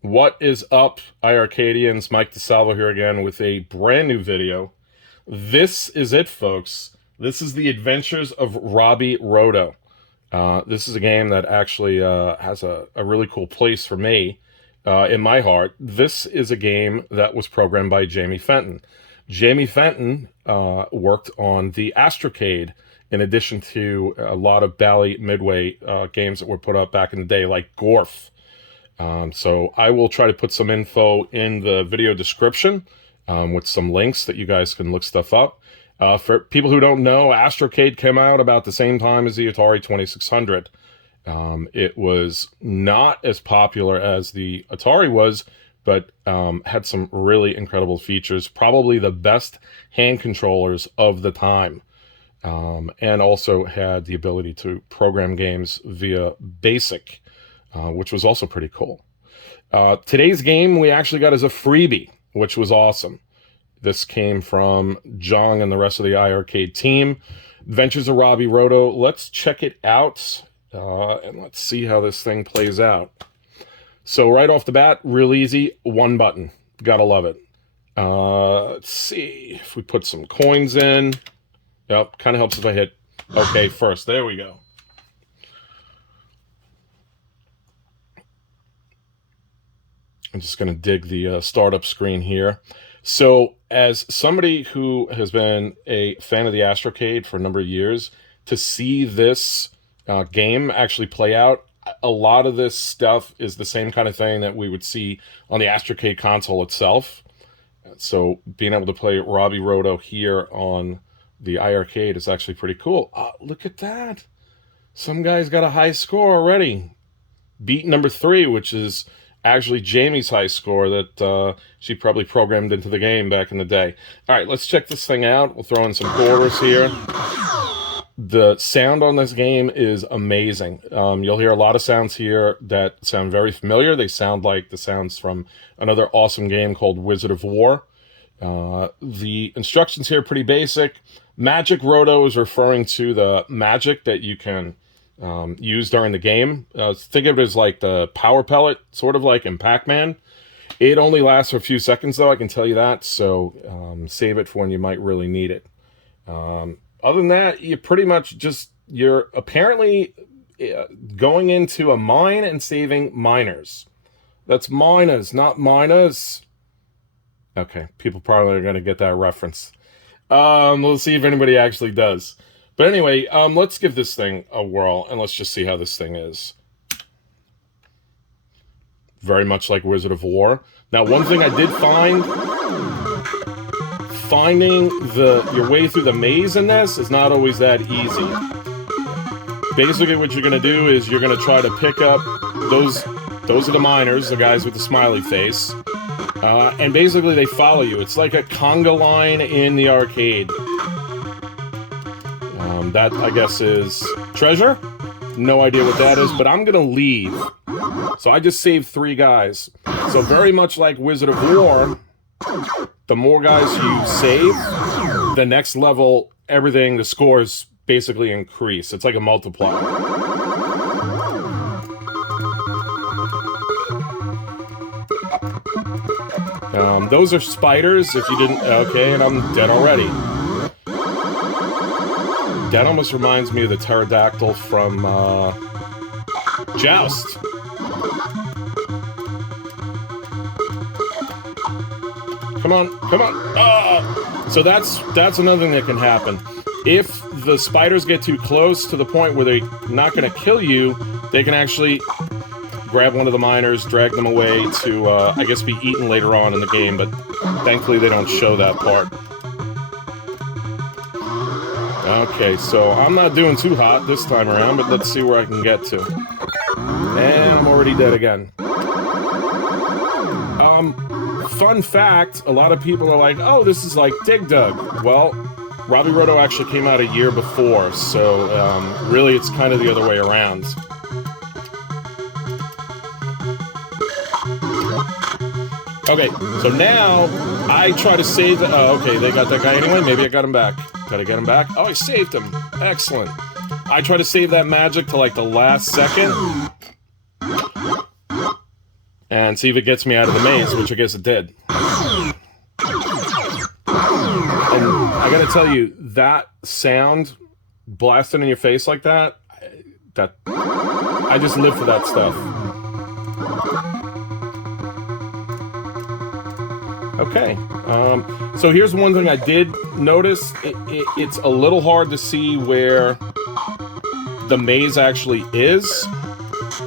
What is up, iiRcadians? Mike DeSalvo here again with a brand new video. This is it, folks. This is the Adventures of Robby Roto. This is a game that actually has a really cool place for me in my heart. This is a game that was programmed by Jamie Fenton. Jamie Fenton worked on the Astrocade, in addition to a lot of Bally Midway games that were put up back in the day, like Gorf. So I will try to put some info in the video description with some links that you guys can look stuff up. For people who don't know, Astrocade came out about the same time as the Atari 2600. It was not as popular as the Atari was, but had some really incredible features, probably the best hand controllers of the time, and also had the ability to program games via BASIC, which was also pretty cool. Today's game we actually got as a freebie, which was awesome. This came from Jong and the rest of the iiRcade team. Adventures of Robby Roto. Let's check it out, and let's see how this thing plays out. So right off the bat, real easy, one button. Gotta love it. Let's see if we put some coins in. Yep, kind of helps if I hit OK first. There we go. I'm just going to dig the startup screen here. So as somebody who has been a fan of the Astrocade for a number of years, to see this game actually play out, a lot of this stuff is the same kind of thing that we would see on the Astrocade console itself. So being able to play Robby Roto here on the iiRcade is actually pretty cool. Look at that. Some guy's got a high score already. Beat number 3, which is actually Jamie's high score that she probably programmed into the game back in the day. All right, let's check this thing out. We'll throw in some quarters here. The sound on this game is amazing. You'll hear a lot of sounds here that sound very familiar. They sound like the sounds from another awesome game called Wizard of War. The instructions here are pretty basic. Magic Roto is referring to the magic that you can use during the game. Think of it as like the power pellet, sort of like in Pac-Man. It only lasts for a few seconds, though, I can tell you that, so save it for when you might really need it. Other than that, you pretty much just, you're apparently going into a mine and saving miners. That's miners, not miners. Okay, people probably are going to get that reference. We'll see if anybody actually does. But anyway, let's give this thing a whirl, and let's just see how this thing is. Very much like Wizard of War. Now, one thing I did find, finding your way through the maze in this is not always that easy. Basically, what you're going to do is you're going to try to pick up those are the miners, the guys with the smiley face. And basically, they follow you. It's like a conga line in the arcade. That, I guess, is treasure? No idea what that is, but I'm going to leave. So I just saved 3 guys. So very much like Wizard of War, the more guys you save, the next level, everything, the scores basically increase. It's like a multiplier. Those are spiders, if you didn't... Okay, and I'm dead already. That almost reminds me of the pterodactyl from Joust. Come on, come on. So that's another thing that can happen. If the spiders get too close to the point where they're not going to kill you, they can actually grab one of the miners, drag them away to, I guess, be eaten later on in the game, but thankfully they don't show that part. Okay, so I'm not doing too hot this time around, but let's see where I can get to. And I'm already dead again. Fun fact, a lot of people are like, oh, this is like Dig Dug. Well, Robby Roto actually came out a year before, so really it's kind of the other way around. Okay, so now I try to save the... Oh, okay, they got that guy anyway. Maybe I got him back. Gotta get him back. Oh, I saved him. Excellent. I try to save that magic to like the last second. And and see if it gets me out of the maze, which I guess it did. And I gotta tell you, that sound blasting in your face like that, I just live for that stuff. Okay, so here's one thing I did notice. It's a little hard to see where the maze actually is.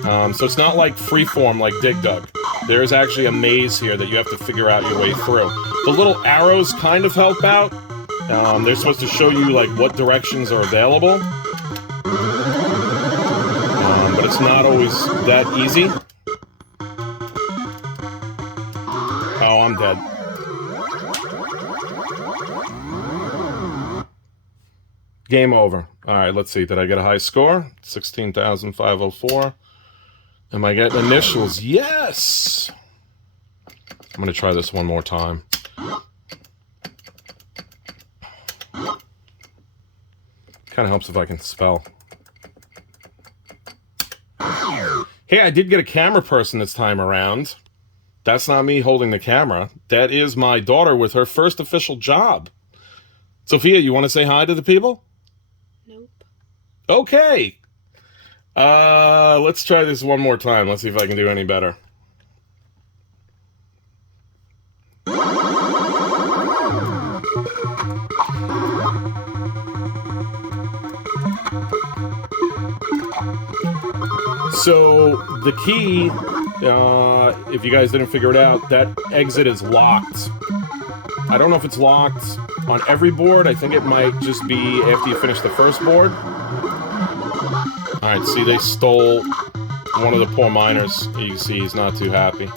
So it's not like freeform like Dig Dug. There's actually a maze here that you have to figure out your way through. The little arrows kind of help out. They're supposed to show you like what directions are available. But it's not always that easy. Oh, I'm dead. Game over. Alright, let's see. Did I get a high score? 16,504. Am I getting initials? Yes! I'm going to try this one more time. Kind of helps if I can spell. Hey, I did get a camera person this time around. That's not me holding the camera. That is my daughter with her first official job. Sophia, you want to say hi to the people? Nope. Okay. Let's try this one more time. Let's see if I can do any better. So the key, if you guys didn't figure it out, that exit is locked. I don't know if it's locked on every board. I think it might just be after you finish the first board. Alright, see, they stole one of the poor miners. You can see he's not too happy.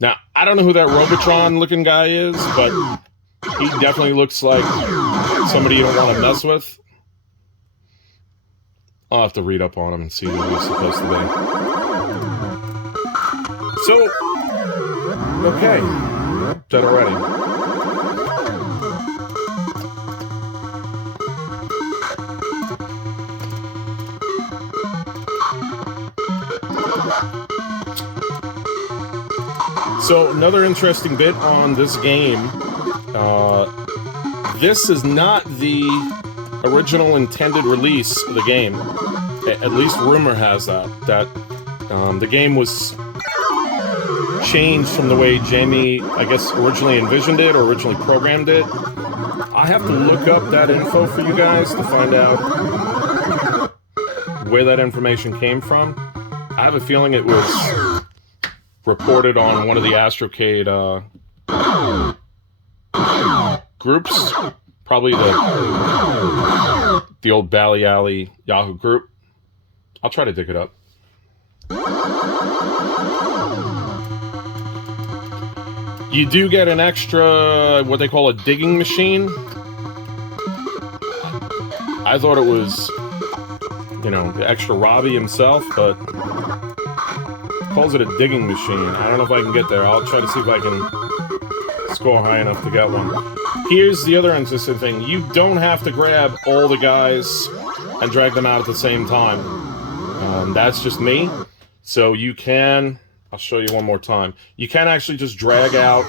Now, I don't know who that Robotron-looking guy is, but he definitely looks like somebody you don't want to mess with. I'll have to read up on him and see who he's supposed to be. So, okay. Dead already. So, another interesting bit on this game, this is not the original intended release of the game. At least rumor has that the game was changed from the way Jamie, I guess, originally envisioned it or originally programmed it. I have to look up that info for you guys to find out where that information came from. I have a feeling it was reported on one of the Astrocade groups, probably the old Bally Alley Yahoo group. I'll try to dig it up. You do get an extra, what they call a digging machine. I thought it was, you know, the extra Robby himself, but calls it a digging machine. I don't know if I can get there. I'll try to see if I can score high enough to get one. Here's the other interesting thing. You don't have to grab all the guys and drag them out at the same time. That's just me. So you can, I'll show you one more time. You can actually just drag out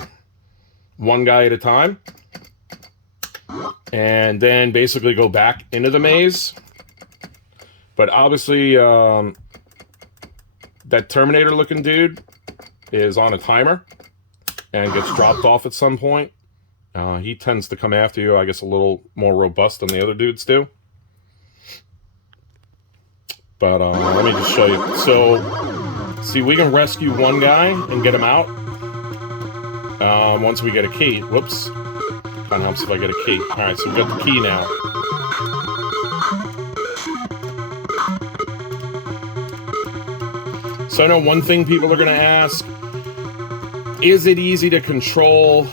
one guy at a time and then basically go back into the maze. But obviously, that Terminator looking dude is on a timer and gets dropped off at some point. He tends to come after you, I guess, a little more robust than the other dudes do. But let me just show you. So, see, we can rescue one guy and get him out once we get a key. Whoops. Kind of helps if I get a key. Alright, so we've got the key now. So I know one thing people are going to ask, is it easy to control?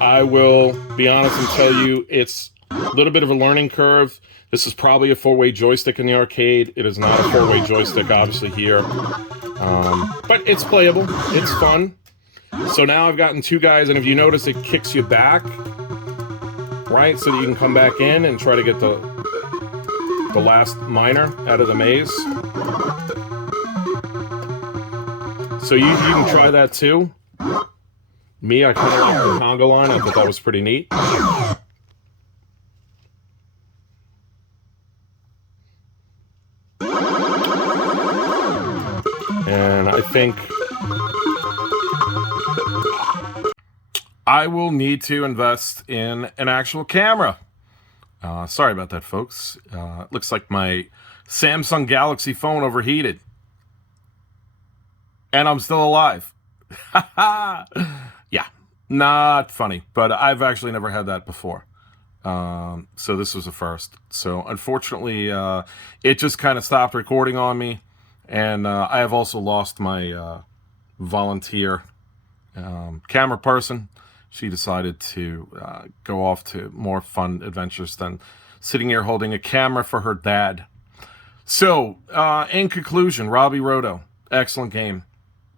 I will be honest and tell you it's a little bit of a learning curve. This is probably a 4-way joystick in the arcade. It is not a 4-way joystick, obviously, here. But it's playable. It's fun. So now I've gotten two guys, and if you notice, it kicks you back right? So that you can come back in and try to get the last miner out of the maze. So you can try that too. Me, I kind of like the conga line. I thought that was pretty neat. And I think I will need to invest in an actual camera. Sorry about that, folks. Looks like my Samsung Galaxy phone overheated. And I'm still alive. Yeah, not funny. But I've actually never had that before. So this was a first. So unfortunately, it just kind of stopped recording on me. And I have also lost my volunteer camera person. She decided to go off to more fun adventures than sitting here holding a camera for her dad. So, in conclusion, Robby Roto, excellent game.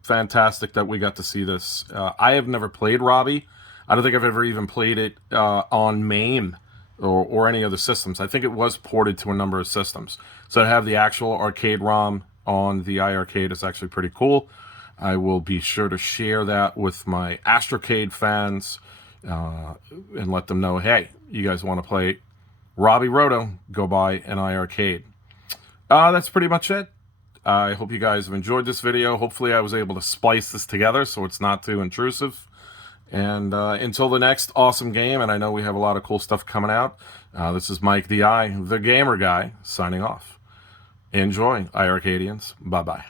Fantastic that we got to see this. I have never played Robby. I don't think I've ever even played it on MAME or any other systems. I think it was ported to a number of systems. So to have the actual arcade ROM on the iiRcade is actually pretty cool. I will be sure to share that with my Astrocade fans and let them know, hey, you guys want to play Robby Roto, go buy an iiRcade. That's pretty much it. I hope you guys have enjoyed this video. Hopefully I was able to splice this together so it's not too intrusive. And until the next awesome game, and I know we have a lot of cool stuff coming out, this is Mike the Gamer Guy, signing off. Enjoy, iiRcadians. Bye-bye.